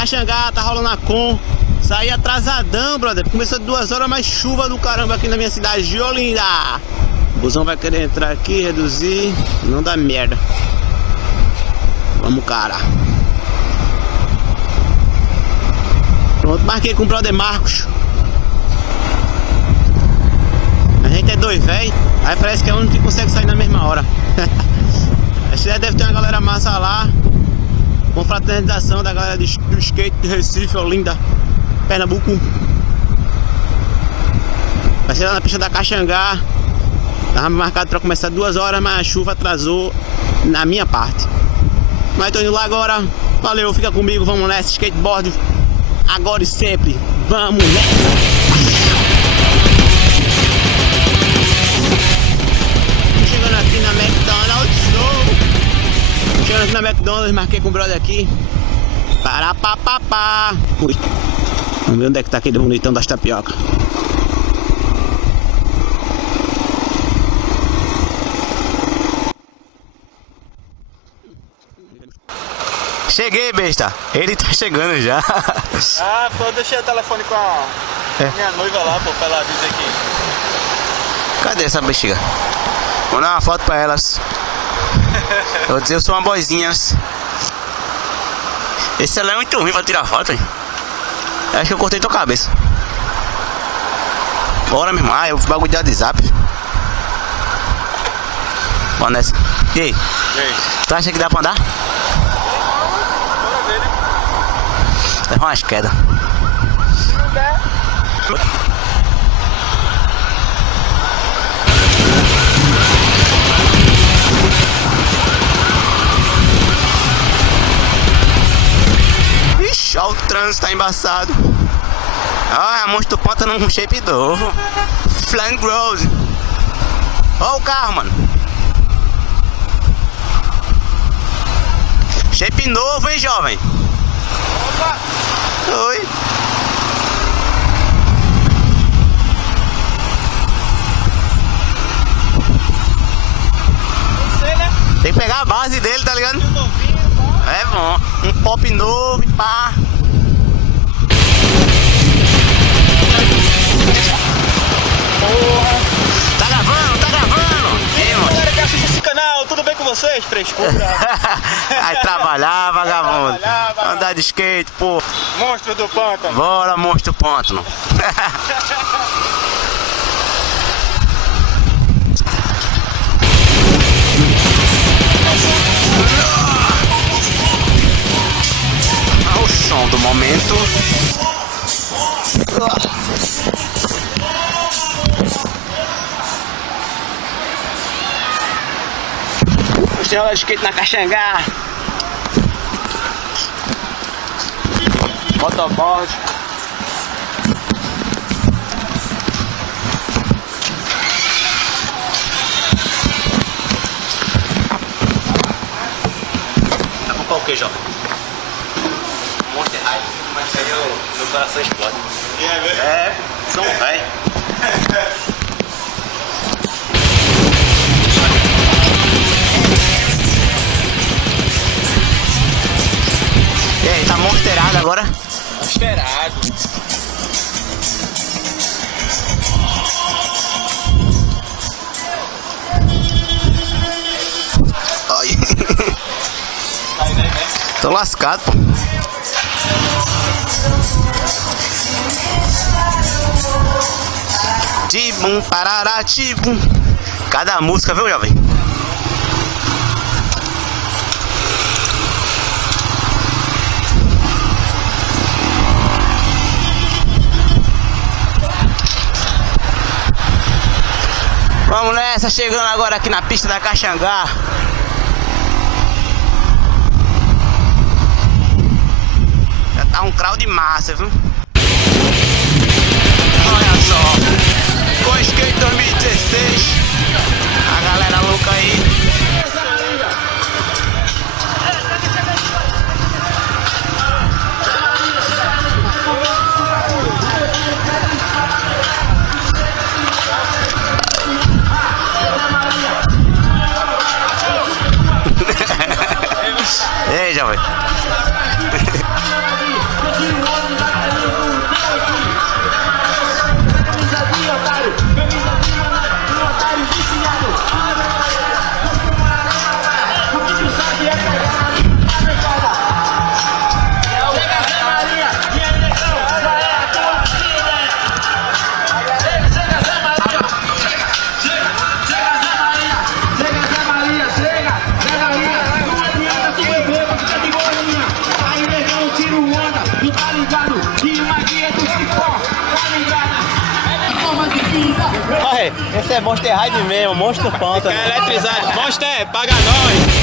Caxangá, tá rolando a com. Saí atrasadão, brother. Começou 2 horas, mais chuva do caramba aqui na minha cidade de Olinda. O busão vai querer entrar aqui, reduzir. Não dá merda. Vamos, cara. Pronto, marquei com o brother Marcos. A gente é dois, velho. Aí parece que é o único que consegue sair na mesma hora. Acho que já deve ter uma galera massa lá. Confraternização da galera do skate de Recife, Olinda, Pernambuco. Vai ser lá na pista da Caxangá. Tava marcado pra começar 2 horas, mas a chuva atrasou na minha parte. Mas tô indo lá agora. Valeu, fica comigo, vamos nessa, skateboard. Agora e sempre, vamos nessa. Chegando aqui na McDonald's, chegando aqui na McDonald's, marquei com o brother aqui. Parapapapá. Vamos ver onde é que tá aquele bonitão das tapioca. Cheguei, besta. Ele tá chegando já. Ah, pô, eu deixei o telefone com a minha noiva lá, pô, pra ela dizer que... Cadê essa bexiga? Vou dar uma foto pra elas. Eu vou dizer, eu sou uma boizinha. Esse celular é muito ruim pra tirar foto, hein? Acho que eu cortei tua cabeça. Bora, meu irmão. Ah, eu bagulho de WhatsApp. Bora nessa. E aí? Tu acha que dá pra andar? Bora ver, né? Leva umas quedas. Se não der... Ixi, ó, o trânsito tá embaçado. Ah, monstro do pântano num shape novo. Flying Rose. Ó o carro, mano. Shape novo, hein, jovem? Opa! Oi. Não sei, né? Tem que pegar a base dele, tá ligado? É bom. Um pop novo e pá. Porra! Tá gravando? Tá gravando? E aí, galera que assiste esse canal, tudo bem com vocês? Frescura! Aí trabalhar, vagabundo. Andar de skate, pô. Monstro do pântano! Bora, monstro pântano. O som do momento. Tem aula de skate na Caxangá. Motoboard. Tá com qual o que, João? Monster High. Mas aí meu coração explode. É, são velho. E aí, tá monsterado agora? Esperado! Ai. Tô lascado, pô. Tibum, parará, tibum. Cada música, viu, jovem? Vamos nessa, chegando agora aqui na pista da Caxangá. Já tá um crowd massa, viu? Olha só, com skate 2016, a galera louca aí. Ei, jovem. Olha, esse é Monster Ride mesmo, Monstro Ponta. É eletrizado. Monster, paga nós.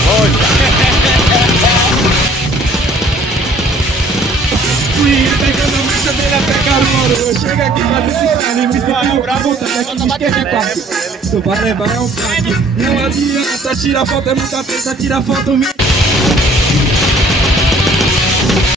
Pegando a marcha dele até Caruaru. Chega aqui faz esse cara, me sinto bravo, tá aqui de esquerda e parte. Tu vai levar é um craque. Não adianta, tira foto, é muita preta, tira foto minha.